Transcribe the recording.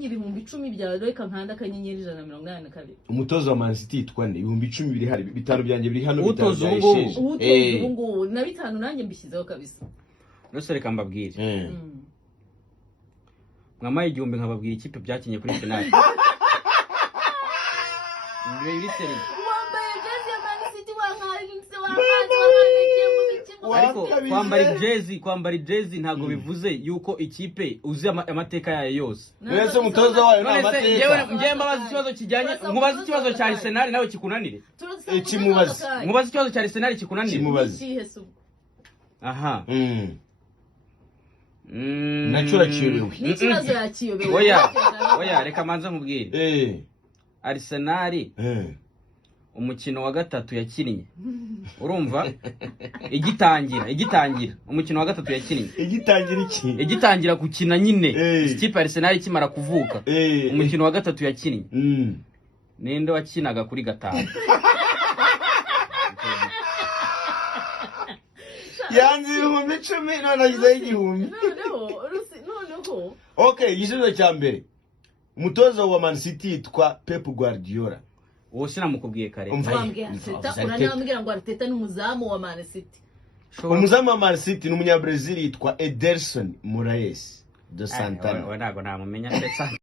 nanjye ibihumbi 10 bya reka nkanda kanyenyeri 182. Umutozo wa Man City yitwa nde? Ibihumbi 10 biri hari, bitanu byanjye biri hano, utozo ubungu na bitanu nanjye mbishyizeho kabisa. Nose reka mbabwire. Mwamaye igihumbi nkababwira ikipe byakinye kuri finale. Mbere y'iteri. Wambaye jezi ya Man City wankarinse ariko kwambara jezi ntago bivuze yuko ikipe uzi amateka yayo yose. Wese umutoza wayo na amateka. Ngiye mbabaza ikibazo kijyanye, nkubaza ikibazo cya Arsenal nawe kikunanire. Kimubaza. Nkubaza ikibazo cya Arsenal kikunanire. Kimubaza. Aha. Nachura kiyobewe. N'ikibazo yakiyobewe. Oya reka manza nkubwire. Arsenal umukino wa gatatu yakinnye. Urumva? Igitangira umukino wa gatatu yakinnye. Igitangira iki? Igitangira gukina nyine. Ikipe Arsenal ikimara kuvuka. Umukino wa gatatu yakinnye. Ninde wakinaga kuri gatanu? Yanzi ibihumbi 10 none agize igihumbi. Noneho. Okay, igisubizo cya mbere. Umutoza wa Man City yitwa Pep Guardiola. Wose namukubwiye kare. Uranyambwira ngo Arteta n'umuzamu wa Man City. Umuzamu wa Man City ni umunyabrazil yitwa Ederson Moraes dos Santana. Ntago namumenya ndetse